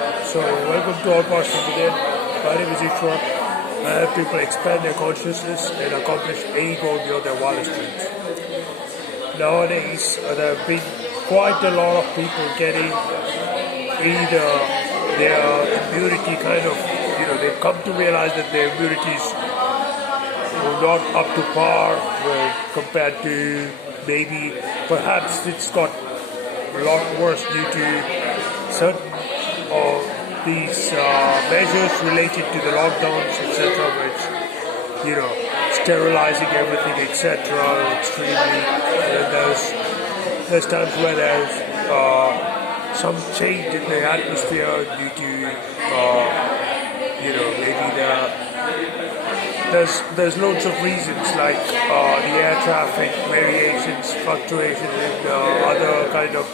So, welcome to our podcast today. My name is Ishwar. I help people expand their consciousness and accomplish any goal beyond their wildest dreams. Nowadays, there have been quite a lot of people getting either their immunity they've come to realize that their immunities were not up to par compared to maybe perhaps it's got a lot worse due to certain of these measures related to the lockdowns, etc., which, sterilizing everything, etc., extremely. And there's times where there's some change in the atmosphere due to, there's loads of reasons like the air traffic variations, fluctuations, and other kind of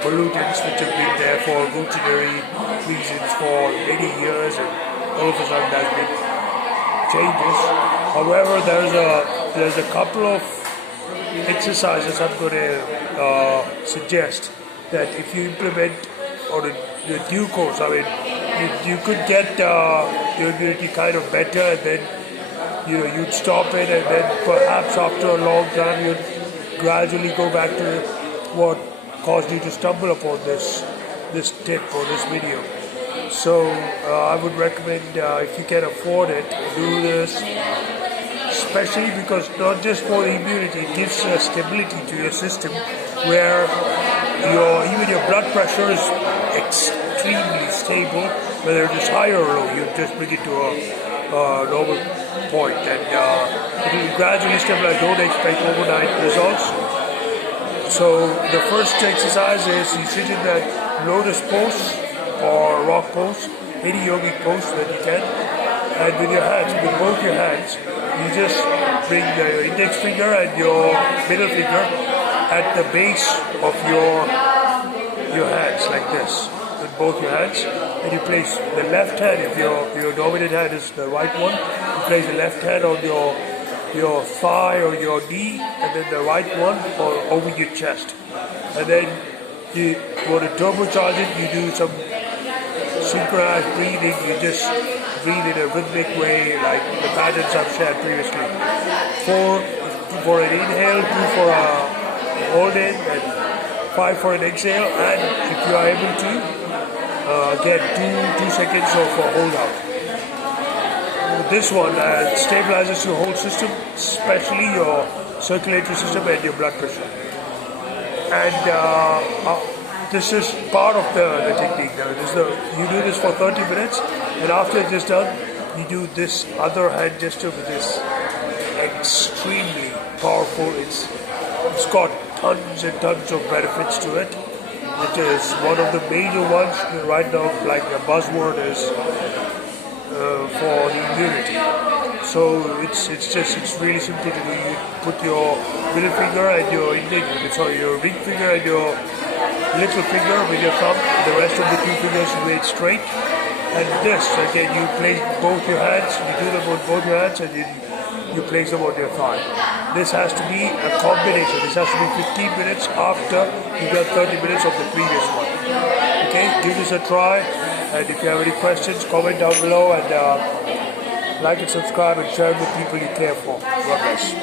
pollutants which have been there for routinary reasons for many years, and all of a sudden there's been changes. However, there's a couple of exercises I'm going to suggest that if you implement on the due course, you could get your immunity kind of better, and then you'd stop it, and then perhaps after a long time you'd gradually go back to what caused you to stumble upon this tip or this video. So I would recommend, if you can afford it, do this, especially because not just for the immunity, it gives stability to your system, where even your blood pressure is extremely stable, whether it is high or low. You just bring it to a normal point, and it will gradually stabilize. Don't expect overnight results. So the first exercise is you sit in that lotus pose or rock pose, any yogic pose that you can, and with both your hands, you just bring your index finger and your middle finger at the base of your hands like this, with both your hands, and you place the left hand, if your dominant hand is the right one, you place the left hand on your thigh or your knee, and then the right one over your chest. And then you want to turbocharge it, you do some synchronized breathing. You just breathe in a rhythmic way, like the patterns I've shared previously. 4 for an inhale, 2 for a hold in, and 5 for an exhale. And if you are able to, get 2 seconds of a hold out. This one stabilizes your whole system, especially your circulatory system and your blood pressure. And this is part of the technique. You do this for 30 minutes, and after it is done, you do this other hand gesture, which is extremely powerful. It's got tons and tons of benefits to it. It is one of the major ones right now, like the buzzword is for the immunity. So it's really simple to do. You put your middle finger and your your ring finger and your little finger with your thumb, the rest of the 2 fingers made straight. And this, again, you place both your hands, you do them on both your hands, and you place them on your thigh. This has to be a combination. This has to be 15 minutes after you got 30 minutes of the previous one. Okay, give this a try. And if you have any questions, comment down below, and like and subscribe and share with people you care for. God bless.